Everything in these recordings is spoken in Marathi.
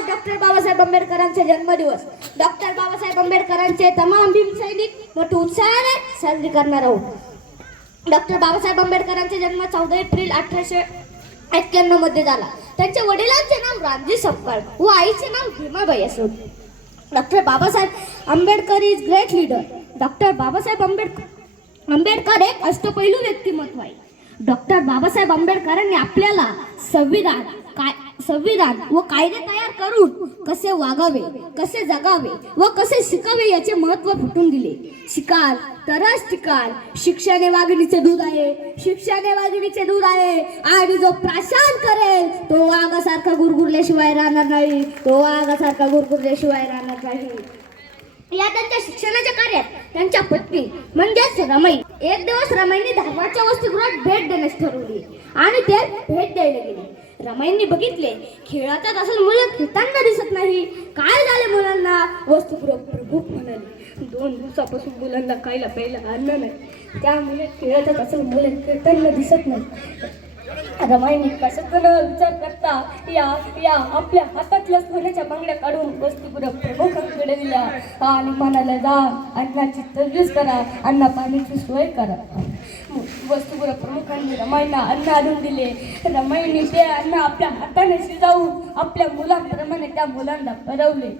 आज डॉक्टर बाबासाहेब आंबेडकरांचा जन्मदिवस. डॉक्टर बाबासाहेब आंबेडकरांचे तमाम भीम सैनिक मोठे उत्साहाने साजरे करणार आहोत. डॉक्टर बाबासाहेब आंबेडकरांचा जन्म 14 एप्रिल 1891 मध्ये झाला. त्यांच्या वडिलांचे नाव रामजी सपकाळ व आईचे नाव भीमाबाई असो. Doctor Babasaheb Ambedkar is great leader. Doctor Babasaheb Ambedkar एक अष्टपैलू व्यक्तिमत्व आहे. डॉक्टर बाबासाहेब आंबेडकरांनी आपल्याला संविधान व कायदे तयार करून कसे वागावे, कसे जगावे व कसे शिकावे याचे महत्त्व फुटून दिले. शिकाल तरच टिकाल. शिक्षण हे वाघिणीचे दूध आहे. शिक्षण हे वाघिणीचे दूध आहे. आणि जो प्राशन करेल तो वाघासारखा गुरगुरल्याशिवाय राहणार नाही. तो वाघासारखा गुरगुरल्याशिवाय राहणार नाही. या त्यांच्या शिक्षणाच्या कार्यात त्यांच्या पत्नी म्हणजेच रमाई. एक दिवस रमाईने धारवाडच्या वसतिगृहात भेट देण्यास ठरवली आणि ते भेट द्यायला गेले. रमाईंनी बघितले खेळातच असेल मुलं खेळताना दिसत नाही. काय झाले मुलांना? वसतिगृह प्रमुख म्हणाले 2 दिवसापासून मुलांना खायला प्यायला अन्न नाही. त्यामुळे खेळातच असेल मुलं खेळताना दिसत नाही. रमाईंनी कशाचा विचार करता या आपल्या हातातल्या सोन्याच्या बांगड्या काढून वसतिगृह प्रमुखांकडे दिल्या आणि म्हणाले जा अन्नाची तजवीज करा, अन्न पाण्याची सोय करा. वसतिगृह प्रमुखांनी रमाईंना अन्न आणून दिले. रमाईंनी ते अन्न आपल्या हाताने शिजावून आपल्या मुलांप्रमाणे त्या मुलांना भरवले.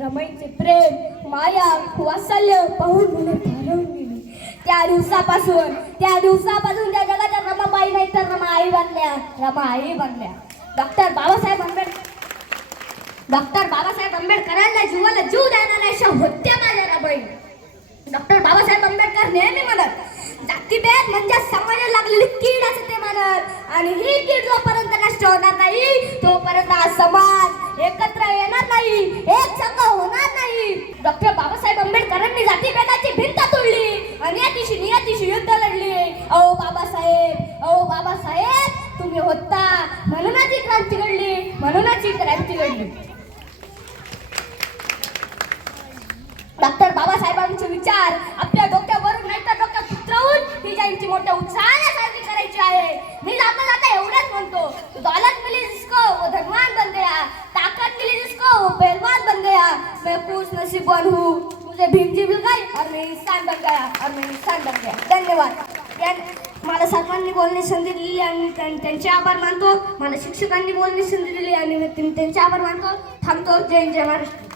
रमाईंचे प्रेम, माया, वात्सल्य पाहून मुले भारावून गेली. त्या दिवसापासून त्या जगाच्या रमाबाई नाही तर रमाई बनल्या. डॉक्टर बाबासाहेब आंबेडकरांना जीवाला जीव देणाऱ्या अशा होत्या माझ्या रमाई. डॉक्टर बाबासाहेब आंबेडकर नेहमी म्हणत जातीभेद म्हणजे समाजाला लागलेली कीड असं ते म्हणत आणि ही कीड जोपर्यंत नष्ट होणार नाही तोपर्यंत हा समाज एकत्र येणार नाही, एक संघ होणार नाही. डॉक्टर बाबासाहेब आंबेडकरांनी जातीभेदाची भिंत तोडली आणि नियतीशी युद्ध लढली. अहो बाबासाहेब तुम्ही होता म्हणूनच ही क्रांती घडली. डॉक्टर बाबासाहेबांचे विचार आपल्या डोक्यावरून नाही तर डोक्यात उतरवून ही जयंती मोठ्या उत्साहाने साजरी करायची आहे. मी जाता एवढंच म्हणतो दौलत मिली जिसको वो धनवान बन गया, ताकत मिली जिसको वो पहलवान बन गया. मैं खुश नसीबवान हूँ, मुझे भीम जी मिल गई और मैं इंसान बन गया. धन्यवाद. मला सर्वांनी बोलण्याची संधी दिली आणि त्यांचे आभार मानतो. मला शिक्षकांनी बोलण्याची संधी दिली आणि मी त्यांचे आभार मानतो. थांबतो. जय हिंद, जय महाराष्ट्र.